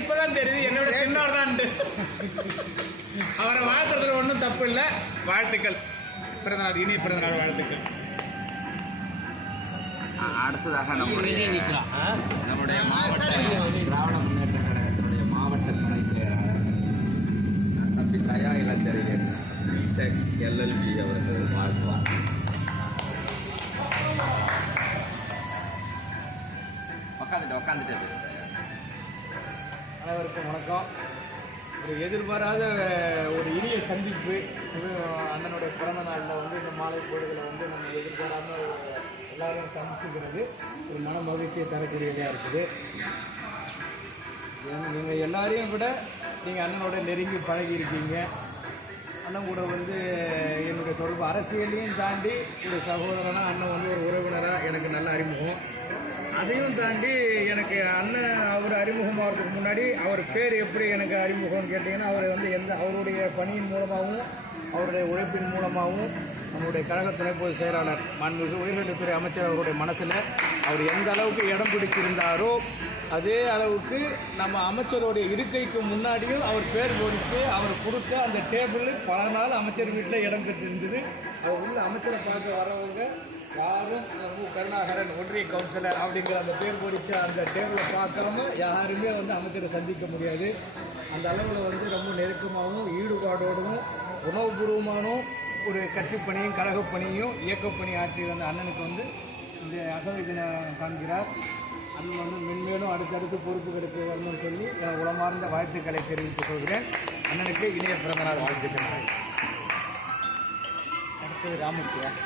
இப்பதான் தெரியுது என்னோட சின்னவர் தான். அவரை வாழ்த்துறதுல ஒன்றும் தப்பு இல்லை. வாழ்த்துக்கள், பிறந்தநாள், இனிய பிறந்தநாள் வாழ்த்துக்கள். அடுத்ததாக நம்முடைய மாவட்ட திராவிட முன்னேற்ற கழகத்தினுடைய மாவட்ட துணை செயலாளர் தம்பி தயா இளஞ்சரிகர் பிடெக் எல்எல்பி அவர்கள் வாழ்த்துவார். உட்காந்துட்டே பேசுகிறேன். அனைவருக்கும் வணக்கம். ஒரு எதிர்பாராத ஒரு இனிய சந்திப்பு. அண்ணனுடைய பிறந்த நாளில் வந்து இந்த மாலை பொழுதில் வந்து நம்ம எதிர்பாராத எல்லாரும் சந்திச்சுக்கிறது ஒரு மன மகிழ்ச்சியை தரக்கூடியதாக இருக்குது. நீங்கள் எல்லாரையும் விட நீங்கள் அண்ணனோட நெருங்கி பழகியிருக்கீங்க. அண்ணன் கூட வந்து என்னுடைய தொடர்பு அரசியலையும் தாண்டி ஒரு சகோதரனாக அண்ணன் வந்து ஒரு உறவினராக எனக்கு நல்ல அறிமுகம். அதையும் தாண்டி எனக்கு அண்ணன் அவர் அறிமுகமாகிறதுக்கு முன்னாடி அவர் பேர் எப்படி எனக்கு அறிமுகம்னு கேட்டிங்கன்னா, அவர் வந்து அவருடைய பணியின் மூலமாகவும் அவருடைய உழைப்பின் மூலமாகவும் நம்முடைய கழக துணை பொதுச் செயலாளர் மாண்புமிகு உயர்கல்வித்துறை அமைச்சர் அவருடைய மனசில் அவர் எந்த அளவுக்கு இடம் பிடிச்சிருந்தாரோ அதே அளவுக்கு நம்ம அமைச்சருடைய இருக்கைக்கு முன்னாடியும் அவர் பேர் போடிச்சு அவர் கொடுத்த அந்த டேபிள் பல நாள் அமைச்சர் வீட்டில் இடம் பெற்றிருந்தது. அவர் உள்ள அமைச்சரை பார்க்க வரவங்க யாரும் கருணாகரன் ஒன்றிய கவுன்சிலர் அப்படிங்கிற அந்த பேர் பொறிச்ச அந்த டேபிளை பார்க்குறவங்க யாருமே வந்து அமைச்சரை சந்திக்க முடியாது. அந்த அளவில் வந்து ரொம்ப நெருக்கமாகவும் ஈடுபாடோடும் உணவுபூர்வமான ஒரு கட்சிப்பணியும் கழகப்பணியும் இயக்கப்பணி ஆற்றி வந்த அண்ணனுக்கு வந்து இந்த அகவை தினம் காண்கிறார். அண்ணன் வந்து மென்மேலும் அடுத்தடுத்து பொறுப்பு கிடைக்க வரணும்னு சொல்லி உளமார்ந்த வாழ்த்துக்களை தெரிவித்துக் கொள்கிறேன். அண்ணனுக்கு இனிய பிறந்தநாள் வாழ்த்துக்கள். அடுத்தது ராமுக்கியா.